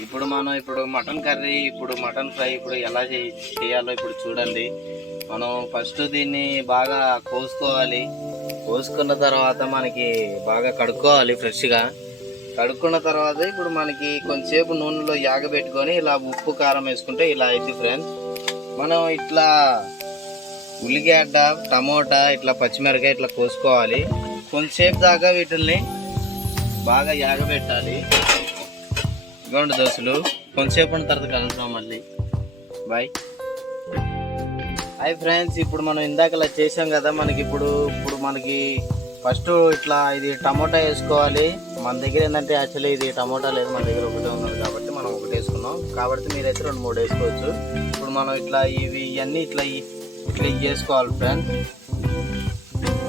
ఇప్పుడు మనం ఇప్పుడు మటన్ కర్రీ ఇప్పుడు మటన్ ఫ్రై ఇప్పుడు ఎలా చే- చేయాలో ఇప్పుడు చూడండి. మనం ఫస్ట్ దీన్ని బాగా కోసుకోవాలి. కోసుకున్న తర్వాత మనకి బాగా కడుక్కోవాలి ఫ్రెష్గా. కడుక్కున్న తర్వాత ఇప్పుడు మనకి కొంచెంసేపు నూనెలో యాగబెట్టుకొని ఇలా ఉప్పు కారం వేసుకుంటే ఇలా అయింది ఫ్రెండ్స్. మనం ఇట్లా ఉల్లిగడ్డ టమోటా ఇట్లా పచ్చిమిరకాయ ఇట్లా కోసుకోవాలి. కొంచెంసేపు దాకా వీటిల్ని బాగా యాగబెట్టాలి. ఇదిగోండి దోశలు కొంచెంసేపు ఉన్న తర్వాత కలుద్దాం మళ్ళీ. బాయ్ హాయ్ ఫ్రెండ్స్ ఇప్పుడు మనం ఇందాకలా చేసాం కదా మనకి ఇప్పుడు ఇప్పుడు మనకి ఫస్ట్ ఇట్లా ఇది టమోటా వేసుకోవాలి. మన దగ్గర ఏంటంటే యాక్చువల్లీ ఇది టమోటా లేదు మన దగ్గర ఒకటే ఉన్నది కాబట్టి మనం ఒకటి వేసుకున్నాం. కాబట్టి మీరైతే రెండు మూడు వేసుకోవచ్చు. ఇప్పుడు మనం ఇట్లా ఇవి ఇవన్నీ ఇట్లా ఇట్లా ఇవి చేసుకోవాలి ఫ్రెండ్స్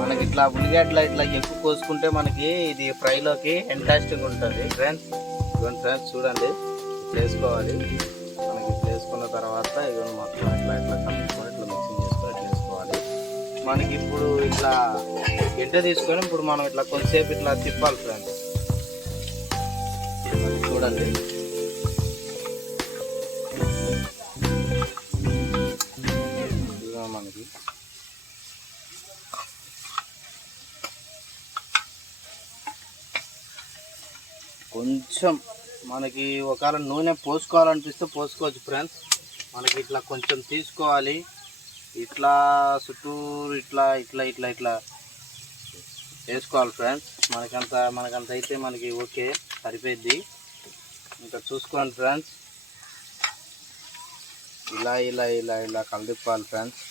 మనకి ఇట్లా ఉల్లిగడ్డలు ఇట్లా ఎక్కువ కోసుకుంటే మనకి ఇది ఫ్రైలోకి ఎంటాస్టింగ్ ఉంటుంది ఫ్రెండ్స్ ఇవన్నీ ఫ్రెండ్స్ చూడండి. చేసుకోవాలి మనకి చేసుకున్న తర్వాత ఇవన్నీ మొత్తం ఇట్లా ఇట్లా కలుపుకొని ఇట్లా మిక్సింగ్ చేసుకొని ఇట్లా వేసుకోవాలి. మనకి ఇప్పుడు ఇట్లా గిడ్డ తీసుకొని ఇప్పుడు మనం ఇట్లా కొంతసేపు ఇట్లా తిప్పాలి ఫ్రెండ్స్. చూడండి. మనకి. కొంచెం మనకి ఒకవేళ నూనె పోసుకోవాలనిపిస్తే పోసుకోవచ్చు ఫ్రెండ్స్ మనకి ఇట్లా కొంచెం తీసుకోవాలి. ఇట్లా చుట్టూరు ఇట్లా ఇట్లా ఇట్లా ఇట్లా వేసుకోవాలి ఫ్రెండ్స్ మనకంత మనకంత అయితే మనకి ఓకే సరిపోయిద్ది. ఇంకా చూసుకోండి ఫ్రెండ్స్ ఇలా ఇలా ఇలా ఇలా కలిదిప్పాలి ఫ్రెండ్స్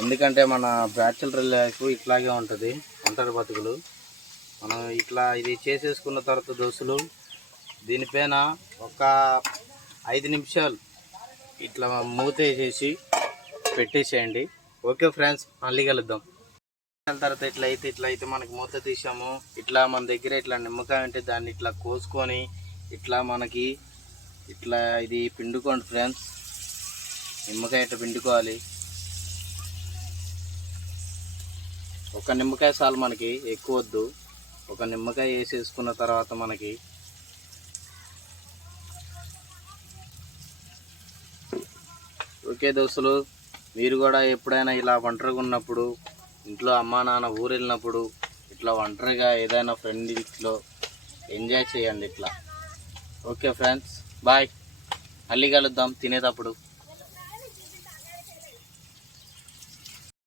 ఎందుకంటే మన బ్యాచులర్ లైఫ్ ఇట్లాగే ఉంటుంది ఒంటరి బతుకులు. మనం ఇట్లా ఇది చేసేసుకున్న తర్వాత దోశలు దీనిపైన ఒక ఐదు నిమిషాలు ఇట్లా మూత వేసేసి పెట్టేసేయండి. ఓకే ఫ్రెండ్స్ మళ్ళీ కలుద్దాం. తర్వాత ఇట్లా అయితే ఇట్లా అయితే మనకి మూత తీసాము. ఇట్లా మన దగ్గర ఇట్లా నిమ్మకాయ ఉంటే దాన్ని ఇట్లా కోసుకొని ఇట్లా మనకి ఇట్లా ఇది పిండుకోండి ఫ్రెండ్స్. నిమ్మకాయ ఇట్లా పిండుకోవాలి? ఒక నిమ్మకాయ చాలు మనకి ఎక్కువ వద్దు. ఒక నిమ్మకాయ వేసేసుకున్న తర్వాత మనకి ఓకే దోస్తులు మీరు కూడా ఎప్పుడైనా ఇలా ఒంటరిగా ఉన్నప్పుడు ఇంట్లో అమ్మా నాన్న ఊరు వెళ్ళినప్పుడు ఇట్లా ఒంటరిగా ఏదైనా ఫ్రెండ్ ఇంట్లో ఎంజాయ్ చేయండి ఇట్లా. ఓకే ఫ్రెండ్స్ బాయ్ మళ్ళీ కలుద్దాం తినేటప్పుడు.